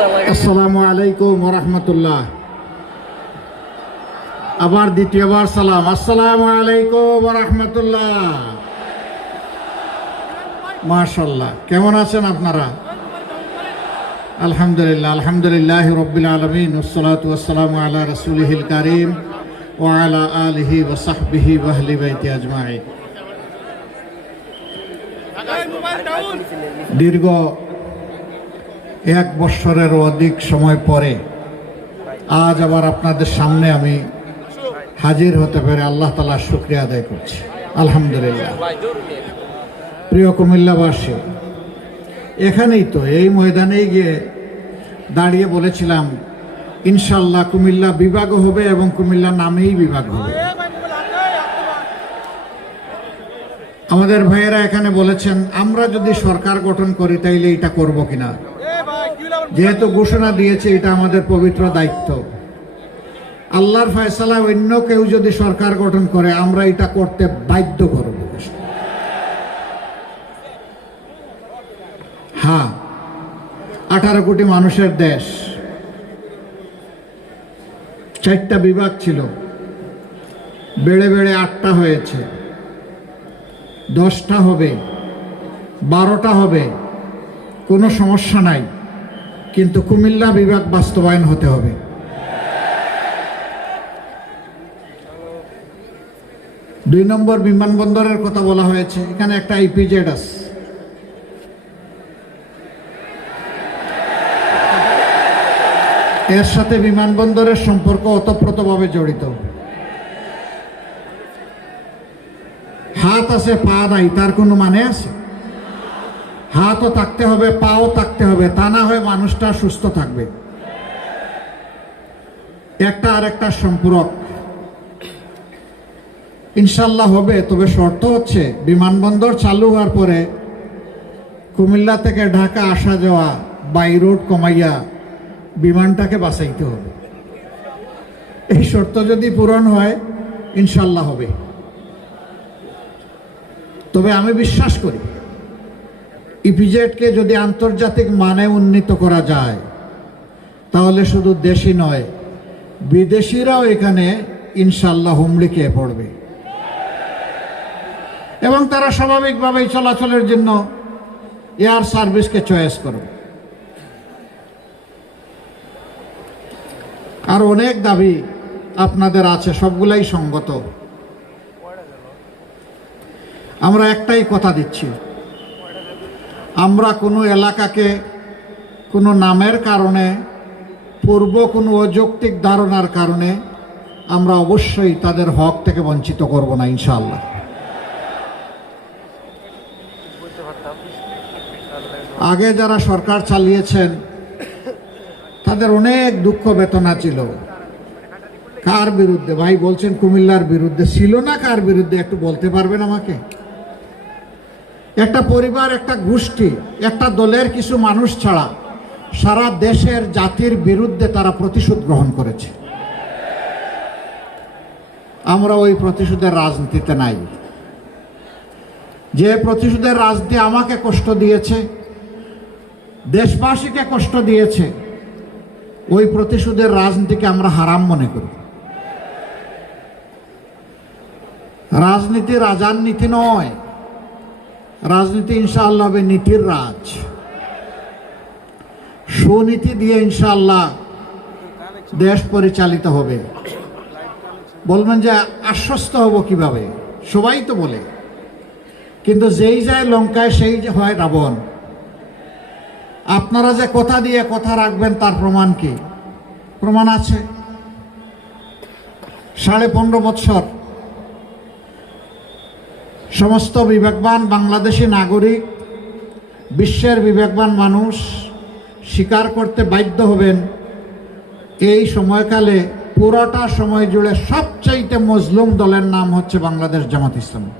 আসসালামু আলাইকুম ওয়া রাহমাতুল্লাহ। আবার দ্বিতীয়বার সালাম। আসসালামু আলাইকুম ওয়া রাহমাতুল্লাহ। মাশাআল্লাহ, কেমন আছেন আপনারা? আলহামদুলিল্লাহ, আলহামদুলিল্লাহ রাব্বিল আলামিন, ওয়াসসালাতু ওয়াসসালামু আলা রাসূলিহিল কারীম ওয়া আলা আলিহি ওয়া সাহবিহি ওয়া আহলি বাইতি আজমাইন। দীর্ঘ 1 বছরের অধিক সময় পরে আজ আবার আপনাদের সামনে আমি হাজির হতে পেরে আল্লাহ তাআলার শুকরিয়া আদায় করছি। আলহামদুলিল্লাহ। প্রিয় কুমিল্লাবাসী, এখানেই তো এই ময়দানেই গিয়ে দাঁড়িয়ে বলেছিলাম ইনশাআল্লাহ কুমিল্লা বিভাগ হবে এবং কুমিল্লা নামেই বিভাগ হবে। আমাদের ভাইয়েরা এখানে বলেছেন আমরা যদি সরকার গঠন করি তাইলে এটা করব কিনা। যেহেতু ঘোষণা দিয়েছে এটা আমাদের পবিত্র দায়িত্ব। আল্লাহর ফয়সালা, অন্য কেউ যদি সরকার গঠন করে আমরা এটা করতে বাধ্য করব। হ্যাঁ, 18 কোটি মানুষের দেশ, 4টা বিভাগ ছিল, বেড়ে বেড়ে 8টা হয়েছে, 10টা হবে, 12টা হবে, কোনো সমস্যা নাই, কিন্তু কুমিল্লা বিভাগ বাস্তবায়ন হতে হবে। দুই নম্বর বিমানবন্দরের কথা বলা হয়েছে। এখানে একটা ইপিজেড আছে। এর সাথে বিমানবন্দরের সম্পর্ক ওতপ্রোতভাবে জড়িত। হাত আছে পা নাই, তার কোনো মানে আছে? হাতও থাকতে হবে, পাও থাকতে হবে, তা না হয় মানুষটা সুস্থ থাকবে। একটা আরেকটা সম্পূরক ইনশাল্লাহ হবে। তবে শর্ত হচ্ছে বিমানবন্দর চালু হওয়ার পরে কুমিল্লা থেকে ঢাকা আসা যাওয়া বাই রোড কমাইয়া বিমানটাকে বাঁচাইতে হবে। এই শর্ত যদি পূরণ হয় ইনশাল্লাহ হবে। তবে আমি বিশ্বাস করি ইপিজেডকে যদি আন্তর্জাতিক মানে উন্নীত করা যায় তাহলে শুধু দেশি নয়, বিদেশিরাও এখানে ইনশাল্লাহ হুমড়ি খেয়ে পড়বে এবং তারা স্বাভাবিকভাবেই চলাচলের জন্য এয়ার সার্ভিসকে চয়েস করবে। আর অনেক দাবি আপনাদের আছে, সবগুলাই সঙ্গত। আমরা একটাই কথা দিচ্ছি, আমরা কোনো এলাকাকে কোনো নামের কারণে, পূর্ব কোনো অযৌক্তিক ধারণার কারণে আমরা অবশ্যই তাদের হক থেকে বঞ্চিত করব না ইনশাআল্লাহ। আগে যারা সরকার চালিয়েছেন তাদের অনেক দুঃখ বেদনা ছিল। কার বিরুদ্ধে? ভাই বলছেন কুমিল্লার বিরুদ্ধে। ছিল না কার বিরুদ্ধে একটু বলতে পারবেন আমাকে? একটা পরিবার, একটা গোষ্ঠী, একটা দলের কিছু মানুষ ছাড়া সারা দেশের জাতির বিরুদ্ধে তারা প্রতিশোধ গ্রহণ করেছে। আমরা ওই প্রতিশোধের রাজনীতিতে নাই। যে প্রতিশোধের রাজনীতি আমাকে কষ্ট দিয়েছে, দেশবাসীকে কষ্ট দিয়েছে, ওই প্রতিশোধের রাজনীতিকে আমরা হারাম মনে করি। রাজনীতি রাজার নীতি নয়, রাজনীতি ইনশাআল্লাহ হবে নীতির রাজ। সুনীতি দিয়ে ইনশাআল্লাহ দেশ পরিচালিত হবে। বলবেন যে আশ্বস্ত হব কিভাবে? সবাই তো বলে, কিন্তু যেই যায় লঙ্কায় সেই হয় রাবণ। আপনারা যে কথা দিয়ে কথা রাখবেন তার প্রমাণ কি? প্রমাণ আছে। 15.5 বছর সমস্ত বিবেকবান বাংলাদেশি নাগরিক, বিশ্বের বিবেকবান মানুষ স্বীকার করতে বাধ্য হবেন এই সময়কালে পুরোটা সময় জুড়ে সবচাইতে মজলুম দলের নাম হচ্ছে বাংলাদেশ জামাত ইসলামী।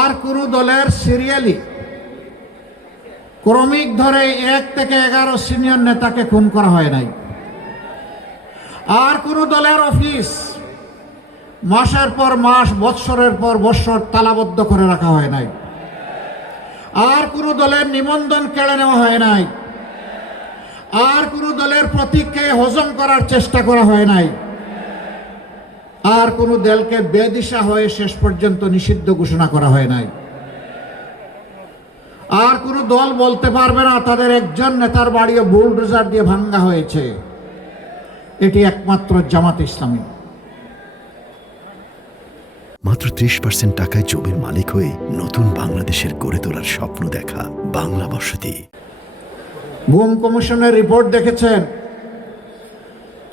আর কোন দলের সিরিয়ালি ক্রমিক ধরে 1 থেকে 11 সিনিয়র নেতাকে খুন করা হয় নাই। আর কোন দলের অফিস মাসের পর মাস, বৎসরের পর বৎসর তালাবদ্ধ করে রাখা হয় নাই। আর কোন দলের নিবন্ধন কেড়ে নেওয়া হয় নাই। আর কোনো দলের প্রতীককে হজম করার চেষ্টা করা হয় নাই, আর কোনো দলকে বেদিশা হয়ে শেষ পর্যন্ত নিষিদ্ধ ঘোষণা করা হয় নাই। আর কোনো দল বলতে পারবে না তাদের একজন নেতার বাড়িও বুলডোজার দিয়ে ভাঙ্গা হয়েছে। এটি একমাত্র জামাত ইসলামী। মাত্র 30% টাকায় জমির মালিক হয়ে নতুন বাংলাদেশের গড়ে তোলার স্বপ্ন দেখা বাংলা বসতি। গুম কমিশনের রিপোর্ট দেখেছেন।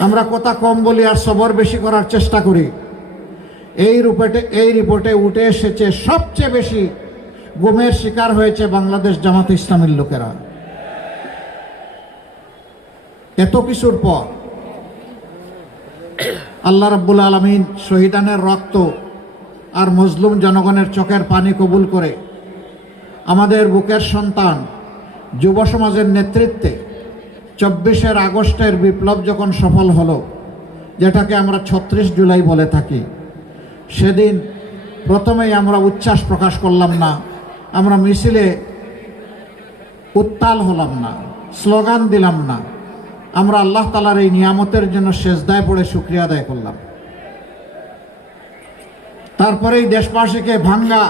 আমরা কথা কম বলি আর সবর বেশি করার চেষ্টা করি। এই রিপোর্টে উঠে এসেছে সবচেয়ে বেশি গুমের শিকার হয়েছে বাংলাদেশ জামাত ইসলামীর লোকেরা। এত কিছুর পর আল্লাহ রাব্বুল আলামিন শহীদানের রক্ত আর মজলুম জনগণের চোখের পানি কবুল করে আমাদের বুকের সন্তান যুব সমাজের নেতৃত্বে 24 আগস্টের বিপ্লব যখন সফল হলো, যেটাকে আমরা 36 জুলাই বলে থাকি, সেদিন প্রথমেই আমরা উচ্ছ্বাস প্রকাশ করলাম না, আমরা মিছিলে উত্তাল হলাম না, স্লোগান দিলাম না, আমরা আল্লাহ তাআলার এই নিয়ামতের জন্য সেজদায় পড়ে শুকরিয়া আদায় করলাম। তারপরেই দেশবাসীকে ভাঙ্গা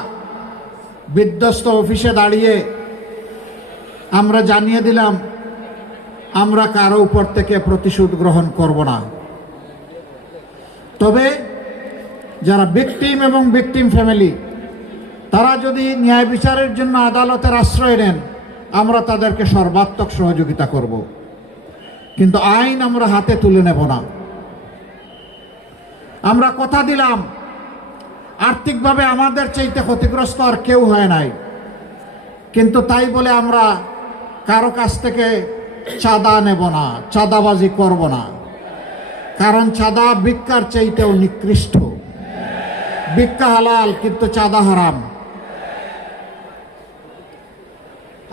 বিধ্বস্ত অফিসে দাঁড়িয়ে আমরা জানিয়ে দিলাম আমরা কারো উপর থেকে প্রতিশোধ গ্রহণ করব না। তবে যারা ভিকটিম এবং ভিকটিম ফ্যামিলি, তারা যদি ন্যায় বিচারের জন্য আদালতের আশ্রয় নেন, আমরা তাদেরকে সর্বাত্মক সহযোগিতা করব, কিন্তু আইন আমরা হাতে তুলে নেব না। আমরা কথা দিলাম আর্থিকভাবে আমাদের চাইতে ক্ষতিগ্রস্ত আর কেউ হয় নাই, কিন্তু তাই বলে আমরা কারো কাছ থেকে চাঁদা নেব না, চাঁদাবাজি করব না। কারণ চাঁদা ভিক্ষার চাইতেও নিকৃষ্ট। ভিক্ষা হালাল, কিন্তু চাঁদা হারাম।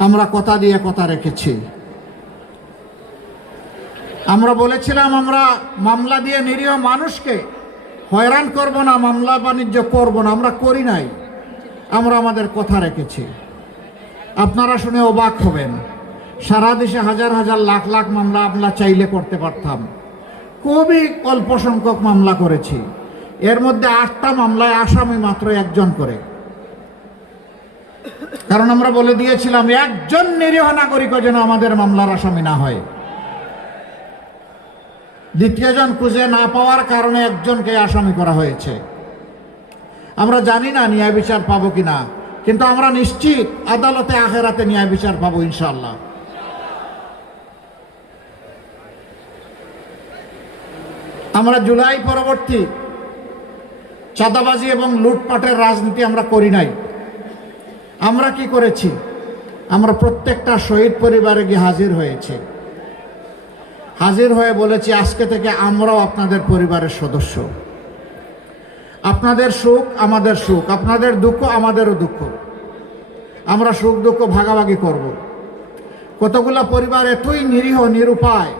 আমরা কথা দিয়ে কথা রেখেছি। আমরা বলেছিলাম আমরা মামলা দিয়ে নিরীহ মানুষকে হয়রান করব না, মামলা বাণিজ্য করব না। আমরা করি নাই, আমরা আমাদের কথা রেখেছি। আপনারা শুনে অবাক হবেন, সারা দেশে হাজার হাজার লাখ লাখ মামলা আমরা চাইলে করতে পারতাম, খুবই অল্প সংখ্যক মামলা করেছি। এর মধ্যে 8টা মামলায় আসামি মাত্র 1 জন করে। কারণ আমরা বলে দিয়েছিলাম একজন নিরীহ নাগরিক যেন আমাদের মামলার আসামি না হয়। দ্বিতীয় জন খুঁজে না পাওয়ার কারণে একজনকে আসামি করা হয়েছে। আমরা জানি না ন্যায় বিচার পাবো কিনা, কিন্তু আমরা নিশ্চিত আদালতে আখেরাতে ন্যায় বিচার পাবো ইনশাআল্লাহ। আমরা জুলাই পরবর্তী চাঁদাবাজি এবং লুটপাটের রাজনীতি আমরা করি নাই। আমরা কি করেছি? আমরা প্রত্যেকটা শহীদ পরিবারে গিয়ে হাজির হয়েছে, হাজির হয়ে বলেছি আজকে থেকে আমরাও আপনাদের পরিবারের সদস্য। আপনাদের সুখ আমাদের সুখ, আপনাদের দুঃখ আমাদেরও দুঃখ। আমরা সুখ দুঃখ ভাগাভাগি করব। কতগুলা পরিবার এতই নিরীহ নিরুপায়,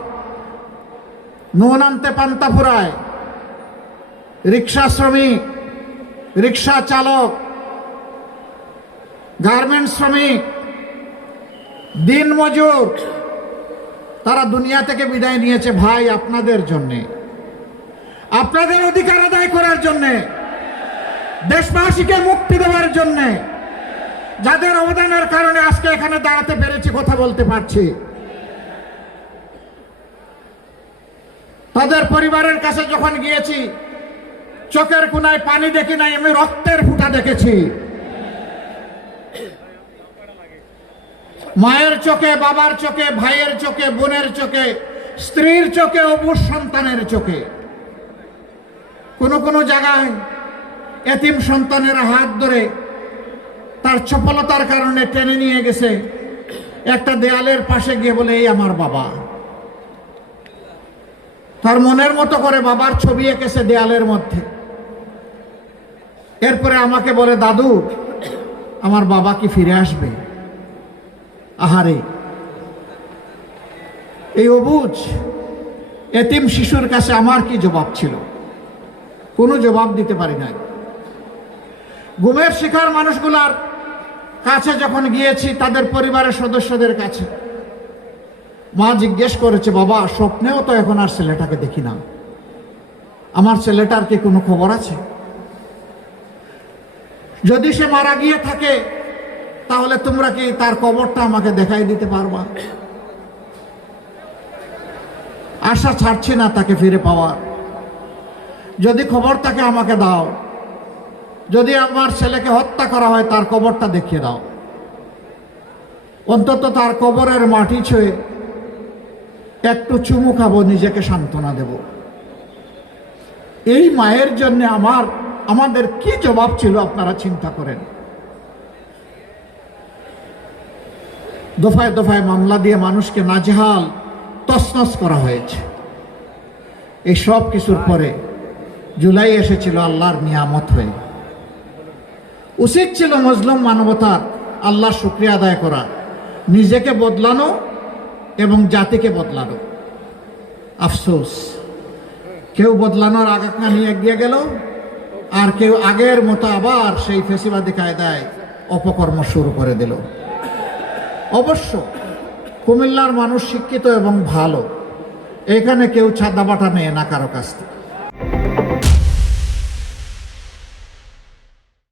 নুন আনতে পান্তা ফুরায়, রিক্সা শ্রমিক, রিক্সা চালক, গার্মেন্টস শ্রমিক, দিনমজুর, তারা দুনিয়া থেকে বিদায় নিয়েছে ভাই আপনাদের জন্যে, আপনাদের অধিকার আদায় করার জন্যে, দেশবাসীকে মুক্তি দেওয়ার জন্যে, যাদের অবদানের কারণে আজকে এখানে দাঁড়াতে পেরেছি, কথা বলতে পারছি। তাদের পরিবারের কাছে যখন গিয়েছি, চোখের কোনায় পানি দেখি নাই, আমি রক্তের ফুঁটা দেখেছি। মায়ের চোখে, বাবার চোখে, ভাইয়ের চোখে, বোনের চোখে, স্ত্রীর চোখে, অপুর সন্তানের চোখে। কোন জায়গায় এতিম সন্তানের হাত ধরে তার চপলতার কারণে টেনে নিয়ে গেছে একটা দেয়ালের পাশে গিয়ে বলে এই আমার বাবা। তার মনের মতো করে বাবার ছবি এঁকেছে দেয়ালের মধ্যে। এরপরে আমাকে বলে দাদু আমার বাবা কি ফিরে আসবে? আহারে, এই অবুঝ এতিম শিশুর কাছে আমার কি জবাব ছিল? কোনো জবাব দিতে পারি নাই। গুমের শিকার মানুষগুলার কাছে যখন গিয়েছি, তাদের পরিবারের সদস্যদের কাছে, মা জিজ্ঞেস করেছে, বাবা স্বপ্নেও তো এখন আর ছেলেটাকে দেখি না, আমার ছেলেটার কি কোনো খবর আছে? যদি সে মারা গিয়ে থাকে তাহলে তোমরা কি তার কবরটা আমাকে দেখাই দিতে পারবা? আশা ছাড়ছি না তাকে ফিরে পাওয়ার। যদি খবর থাকে আমাকে দাও, যদি আমার ছেলেকে হত্যা করা হয় তার কবরটা দেখিয়ে দাও, অন্তত তার কবরের মাটি ছুঁয়ে একটু চুমু খাবো, নিজেকে সান্ত্বনা দেব। এই মায়ের জন্য আমাদের কি জবাব ছিল আপনারা চিন্তা করেন। দফায় দফায় মামলা দিয়ে মানুষকে নাজেহাল তছনছ করা হয়েছে। এই সব কিছুর পরে জুলাই এসেছিল আল্লাহর নিয়ামত হয়ে। উচিত ছিল মজলুম মানবতার আল্লাহর শুকরিয়া আদায় করা, নিজেকে বদলানো এবং জাতিকে বদলানো। আফসোস, কেউ বদলানোর আকাঙ্ক্ষা নিয়ে এগিয়ে গেল, আর কেউ আগের মতো আবার সেই ফেসিবাদী কায়দায় অপকর্ম শুরু করে দিল। অবশ্য কুমিল্লার মানুষ শিক্ষিত এবং ভালো, এখানে কেউ ছাদাবাটা নেয় না কারো কাছ থেকে।